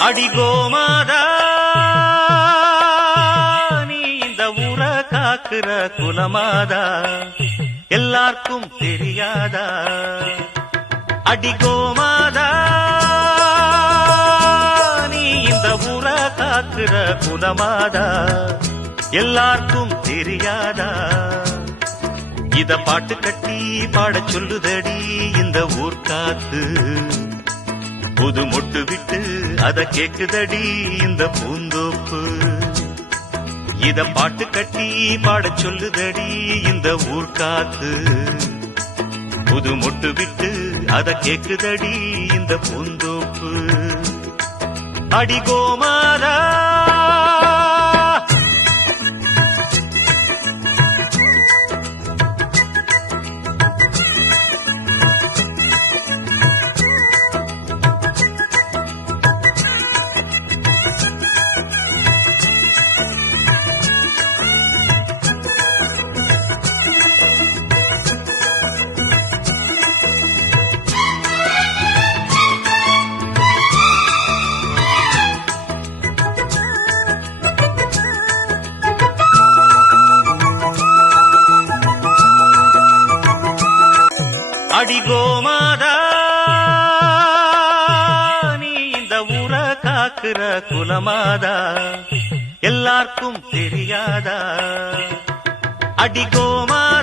அடி கோமாதா நீ இந்த ஊர காக்குற குலமாதா எல்லாருக்கும் தெரியாதா அடி கோமாதா நீ இந்த ஊர காக்குற குலமாதா எல்லாருக்கும் தெரியாதா இத பாட்டு கட்டி பாடச் சொல்லுதடி இந்த ஊர் காத்து புது மொட்டு விட்டு அத கேக்குதடி இந்த பூந்தோப்பு இத பாட்டு கட்டி பாடச் சொல்லுதடி இந்த ஊர் காத்து புது மொட்டு விட்டு அத கேக்குதடி இந்த பூந்தோப்பு அடி கோமாதா அடி கோமாதா நீ இந்த ஊர காக்குற குலமாதா எல்லாருக்கும் தெரியாதா அடி கோமாதா